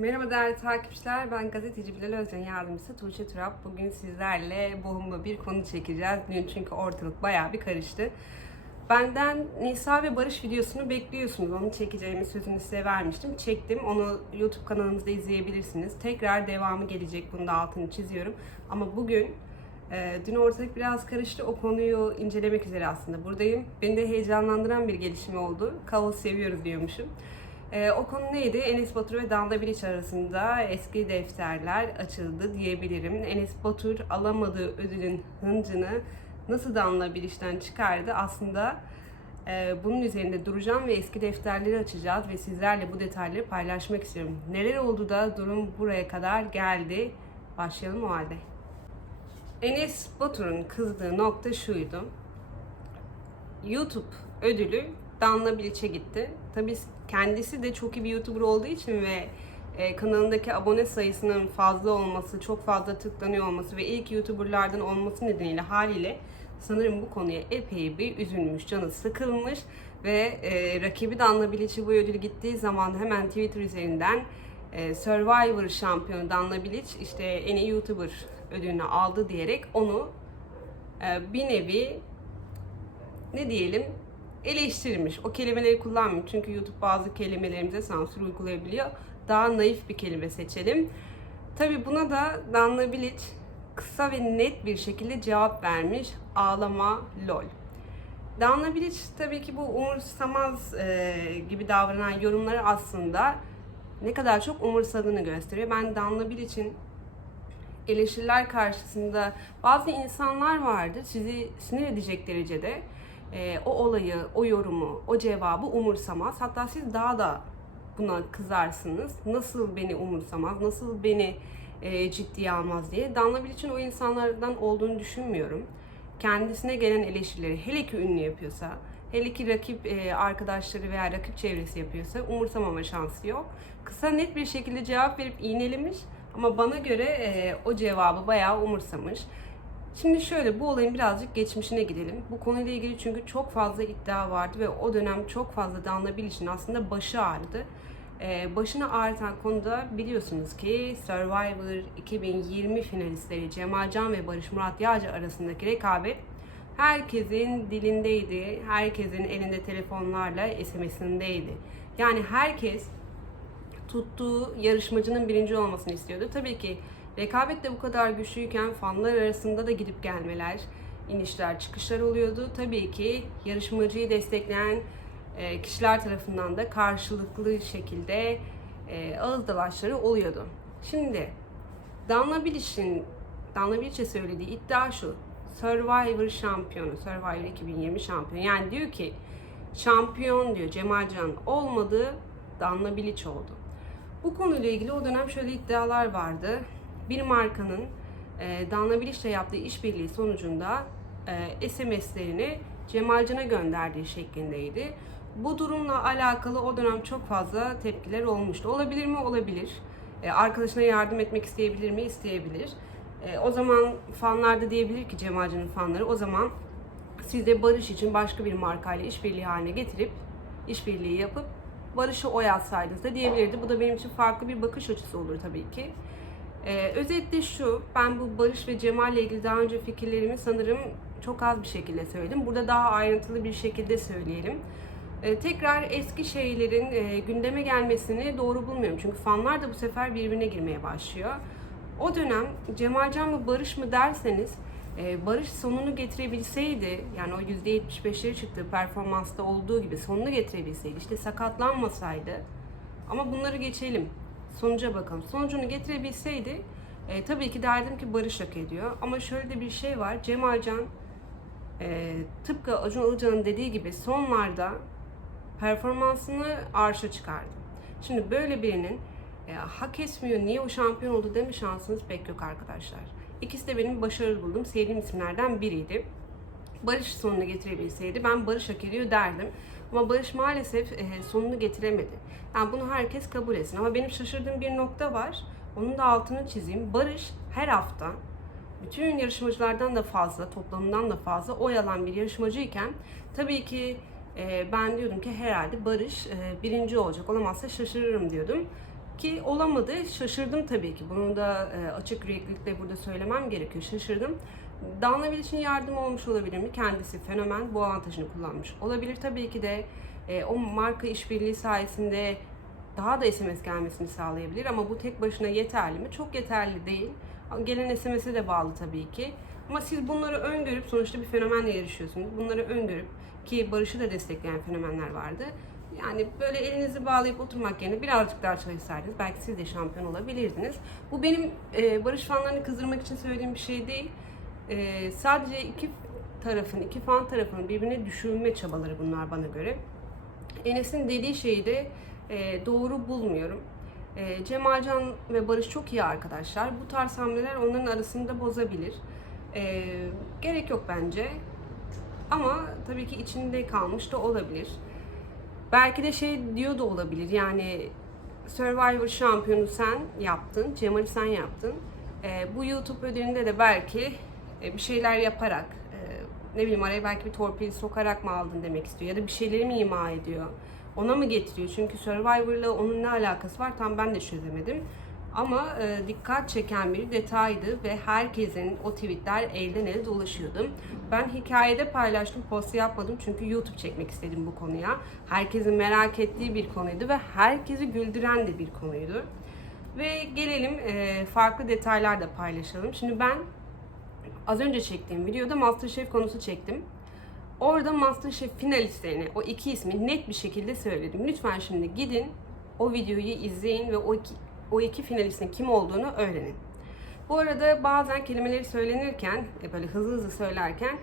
Merhaba değerli takipçiler. Ben gazeteci Bilal Özcan yardımcısı Tuğçe Turap. Bugün sizlerle bohumlu bir konu çekeceğiz. Dün çünkü ortalık bayağı bir karıştı. Benden Nisa ve Barış videosunu bekliyorsunuz. Onu çekeceğimi sözünü size vermiştim. Çektim. Onu YouTube kanalımızda izleyebilirsiniz. Tekrar devamı gelecek. Bunu da altını çiziyorum. Ama bugün e, dün ortalık biraz karıştı. O konuyu incelemek üzere aslında buradayım. Beni de heyecanlandıran bir gelişme oldu. Kaos seviyoruz diyormuşum. Ee, o konu neydi? Enes Batur ve Damla Bilic arasında eski defterler açıldı diyebilirim. Enes Batur alamadığı ödülün hıncını nasıl Damla Bilic'ten çıkardı? Aslında e, bunun üzerinde duracağım ve eski defterleri açacağız ve sizlerle bu detayları paylaşmak istiyorum. Neler oldu da durum buraya kadar geldi? Başlayalım o halde. Enes Batur'un kızdığı nokta şuydu. YouTube ödülü Danla Bilic'e gitti. Tabii kendisi de çok iyi bir YouTuber olduğu için ve e, kanalındaki abone sayısının fazla olması, çok fazla tıklanıyor olması ve ilk YouTuber'lardan olması nedeniyle haliyle sanırım bu konuya epey bir üzülmüş, canı sıkılmış ve e, rakibi Danla Bilic'e bu ödül gittiği zaman hemen Twitter üzerinden e, Survivor şampiyonu Danla Bilic işte en iyi YouTuber ödülünü aldı diyerek onu e, bir nevi ne diyelim eleştirmiş. O kelimeleri kullanmıyor. Çünkü YouTube bazı kelimelerimize sansür uygulayabiliyor. Daha naif bir kelime seçelim. Tabi buna da Danla Bilic kısa ve net bir şekilde cevap vermiş. Ağlama lol. Danla Bilic tabii ki bu umursamaz e, gibi davranan yorumları aslında ne kadar çok umursadığını gösteriyor. Ben Danla Bilic'in eleştiriler karşısında bazı insanlar vardır sizi sinir edecek derecede e, o olayı, o yorumu, o cevabı umursamaz. Hatta siz daha da buna kızarsınız. Nasıl beni umursamaz, nasıl beni e, ciddiye almaz diye. Danla Bilic'in o insanlardan olduğunu düşünmüyorum. Kendisine gelen eleştirileri hele ki ünlü yapıyorsa, hele ki rakip e, arkadaşları veya rakip çevresi yapıyorsa umursamama şansı yok. Kısa net bir şekilde cevap verip iğnelemiş ama bana göre e, o cevabı bayağı umursamış. Şimdi şöyle bu olayın birazcık geçmişine gidelim. Bu konuyla ilgili çünkü çok fazla iddia vardı ve o dönem çok fazla Danla Bilic'in aslında başı ağrıdı. Ee, başını ağrıtan konuda biliyorsunuz ki Survivor 2020 finalistleri Cemal Can ve Barış Murat Yağcı arasındaki rekabet herkesin dilindeydi. Herkesin elinde telefonlarla SMS'indeydi. Yani herkes tuttuğu yarışmacının birinci olmasını istiyordu. Tabii ki rekabet de bu kadar güçlüyken fanlar arasında da gidip gelmeler, inişler, çıkışlar oluyordu. Tabii ki yarışmacıyı destekleyen e, kişiler tarafından da karşılıklı şekilde e, ağız dalaşları oluyordu. Şimdi Danla Bilic'in Danla Bilic'e söylediği iddia şu. Survivor şampiyonu, Survivor 2020 şampiyonu. Yani diyor ki şampiyon diyor Cemalcan olmadı, Danla Bilic oldu. Bu konuyla ilgili o dönem şöyle iddialar vardı. Bir markanın e, Danla Bilic'le yaptığı işbirliği sonucunda e, SMS'lerini Cemalcan'a gönderdiği şeklindeydi. Bu durumla alakalı o dönem çok fazla tepkiler olmuştu. Olabilir mi? Olabilir. E, arkadaşına yardım etmek isteyebilir mi? İsteyebilir. E, o zaman fanlar da diyebilir ki Cemalcan'ın fanları o zaman siz de Barış için başka bir markayla işbirliği haline getirip işbirliği yapıp Barış'ı oy atsaydınız da diyebilirdi. Bu da benim için farklı bir bakış açısı olur tabii ki. Ee, özetle şu, ben bu Barış ve Cemal ile ilgili daha önce fikirlerimi sanırım çok az bir şekilde söyledim. Burada daha ayrıntılı bir şekilde söyleyelim. Ee, tekrar eski şeylerin e, gündeme gelmesini doğru bulmuyorum. Çünkü fanlar da bu sefer birbirine girmeye başlıyor. O dönem Cemalcan mı Barış mı derseniz e, Barış sonunu getirebilseydi, yani o %75'leri çıktığı performansta olduğu gibi sonunu getirebilseydi, işte sakatlanmasaydı ama bunları geçelim. Sonuca bakalım. Sonucunu getirebilseydi e, tabii ki derdim ki Barış hak ediyor. Ama şöyle de bir şey var. Cemalcan e, tıpkı Acun Ilıcan'ın dediği gibi sonlarda performansını arşa çıkardı. Şimdi böyle birinin e, hak etmiyor, niye o şampiyon oldu deme şansınız pek yok arkadaşlar. İkisi de benim başarılı buldum. Sevdiğim isimlerden biriydi. Barış sonunu getirebilseydi ben Barış hak ediyor derdim. Ama Barış maalesef e, sonunu getiremedi. Yani bunu herkes kabul etsin. Ama benim şaşırdığım bir nokta var. Onun da altını çizeyim. Barış her hafta bütün yarışmacılardan da fazla, toplamından da fazla oy alan bir yarışmacıyken tabii ki e, ben diyordum ki herhalde Barış e, birinci olacak. Olamazsa şaşırırım diyordum. Ki olamadı. Şaşırdım tabii ki. Bunu da açık yüreklilikle burada söylemem gerekiyor. Şaşırdım. Danla için yardım olmuş olabilir mi? Kendisi fenomen. Bu avantajını kullanmış. Olabilir tabii ki de e, o marka işbirliği sayesinde daha da SMS gelmesini sağlayabilir ama bu tek başına yeterli mi? Çok yeterli değil. Gelen SMS'e de bağlı tabii ki. Ama siz bunları öngörüp sonuçta bir fenomenle yarışıyorsunuz. Bunları öngörüp ki Barış'ı da destekleyen fenomenler vardı. Yani böyle elinizi bağlayıp oturmak yerine birazcık daha çalışsaydınız belki siz de şampiyon olabilirdiniz. Bu benim e, Barış fanlarını kızdırmak için söylediğim bir şey değil. E, sadece iki tarafın, iki fan tarafının birbirine düşürme çabaları bunlar bana göre. Enes'in dediği şeyi de e, doğru bulmuyorum. E, Cemalcan ve Barış çok iyi arkadaşlar. Bu tarz hamleler onların arasında bozabilir. E, gerek yok bence. Ama tabii ki içinde kalmış da olabilir. Belki de şey diyor da olabilir. Yani Survivor şampiyonu sen yaptın, Cemal'i sen yaptın. E, bu YouTube ödülünde de belki e, bir şeyler yaparak, e, ne bileyim araya belki bir torpil sokarak mı aldın demek istiyor. Ya da bir şeyleri mi ima ediyor? Ona mı getiriyor? Çünkü Survivor'la onun ne alakası var tam ben de çözemedim. Ama e, dikkat çeken bir detaydı ve herkesin o tweetler elden ele dolaşıyordu. Ben hikayede paylaştım, post yapmadım çünkü YouTube çekmek istedim bu konuya. Herkesin merak ettiği bir konuydu ve herkesi güldüren de bir konuydu. Ve gelelim e, farklı detaylar da paylaşalım. Şimdi ben az önce çektiğim videoda Masterchef konusu çektim. Orada Masterchef finalistlerini, o iki ismi net bir şekilde söyledim. Lütfen şimdi gidin, o videoyu izleyin ve o iki, o iki finalistin kim olduğunu öğrenin. Bu arada bazen kelimeleri söylenirken, e, böyle hızlı hızlı söylerken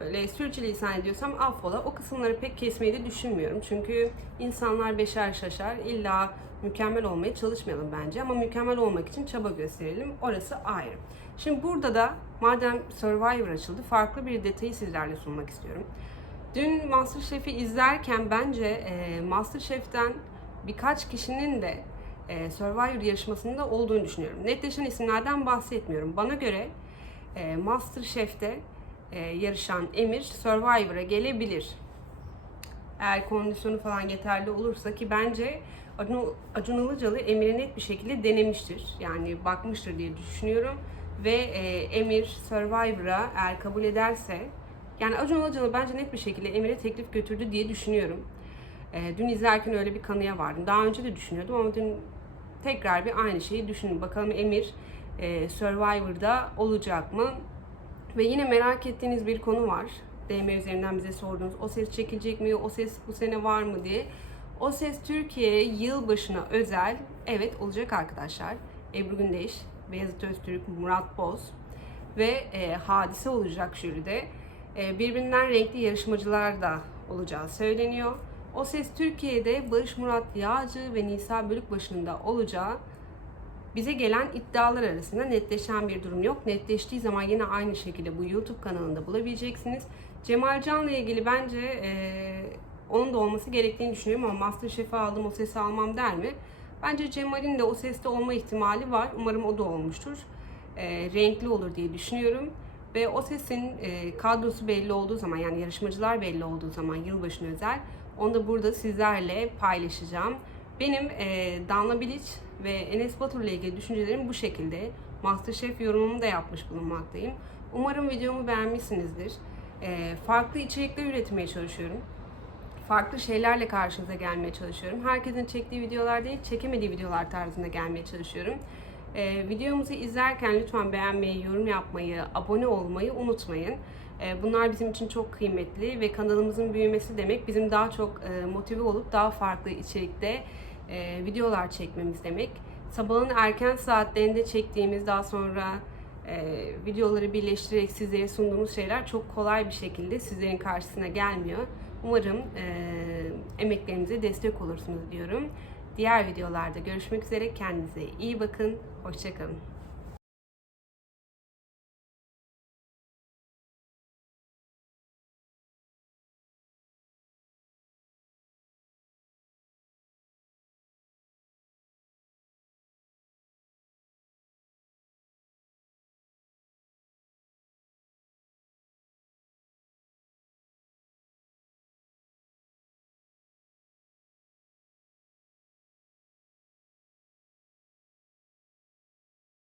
böyle sürçülisan ediyorsam affola. O kısımları pek kesmeyi de düşünmüyorum. Çünkü insanlar beşer şaşar. İlla mükemmel olmaya çalışmayalım bence. Ama mükemmel olmak için çaba gösterelim. Orası ayrı. Şimdi burada da madem Survivor açıldı farklı bir detayı sizlerle sunmak istiyorum. Dün Masterchef'i izlerken bence e, Masterchef'ten birkaç kişinin de e, Survivor yarışmasında olduğunu düşünüyorum. Netleşen isimlerden bahsetmiyorum. Bana göre e, Masterchef'te e, yarışan Emir Survivor'a gelebilir. Eğer kondisyonu falan yeterli olursa ki bence Acun, Acun Ilıcalı Emir'i net bir şekilde denemiştir. Yani bakmıştır diye düşünüyorum. Ve e, Emir Survivor'a eğer kabul ederse yani Acun Ilıcalı bence net bir şekilde Emir'e teklif götürdü diye düşünüyorum. E, dün izlerken öyle bir kanıya vardım. Daha önce de düşünüyordum ama dün tekrar bir aynı şeyi düşünün. Bakalım Emir e, Survivor'da olacak mı? Ve yine merak ettiğiniz bir konu var. DM üzerinden bize sordunuz. O ses çekilecek mi? O ses bu sene var mı diye. O ses Türkiye yılbaşına özel evet olacak arkadaşlar. Ebru Gündeş, Beyazıt Öztürk, Murat Boz ve e, Hadise olacak jüride. E, birbirinden renkli yarışmacılar da olacağı söyleniyor. O Ses Türkiye'de Barış Murat Yağcı ve Nisa Bölükbaşı'nın da olacağı bize gelen iddialar arasında netleşen bir durum yok. Netleştiği zaman yine aynı şekilde bu YouTube kanalında bulabileceksiniz. Cemal Can'la ilgili bence e, onun da olması gerektiğini düşünüyorum ama Masterchef'e aldım o sesi almam der mi? Bence Cemal'in de o seste olma ihtimali var. Umarım o da olmuştur. E, renkli olur diye düşünüyorum. Ve o sesin e, kadrosu belli olduğu zaman yani yarışmacılar belli olduğu zaman yılbaşına özel onu da burada sizlerle paylaşacağım. Benim e, Danla Bilic ve Enes Batur ile ilgili düşüncelerim bu şekilde. Masterchef yorumumu da yapmış bulunmaktayım. Umarım videomu beğenmişsinizdir. E, farklı içerikler üretmeye çalışıyorum. Farklı şeylerle karşınıza gelmeye çalışıyorum. Herkesin çektiği videolar değil, çekemediği videolar tarzında gelmeye çalışıyorum. E, videomuzu izlerken lütfen beğenmeyi, yorum yapmayı, abone olmayı unutmayın. E, bunlar bizim için çok kıymetli ve kanalımızın büyümesi demek bizim daha çok e, motive olup daha farklı içerikte e, videolar çekmemiz demek. Sabahın erken saatlerinde çektiğimiz daha sonra videoları birleştirerek sizlere sunduğumuz şeyler çok kolay bir şekilde sizlerin karşısına gelmiyor. Umarım emeklerimize destek olursunuz diyorum. Diğer videolarda görüşmek üzere. Kendinize iyi bakın. Hoşçakalın.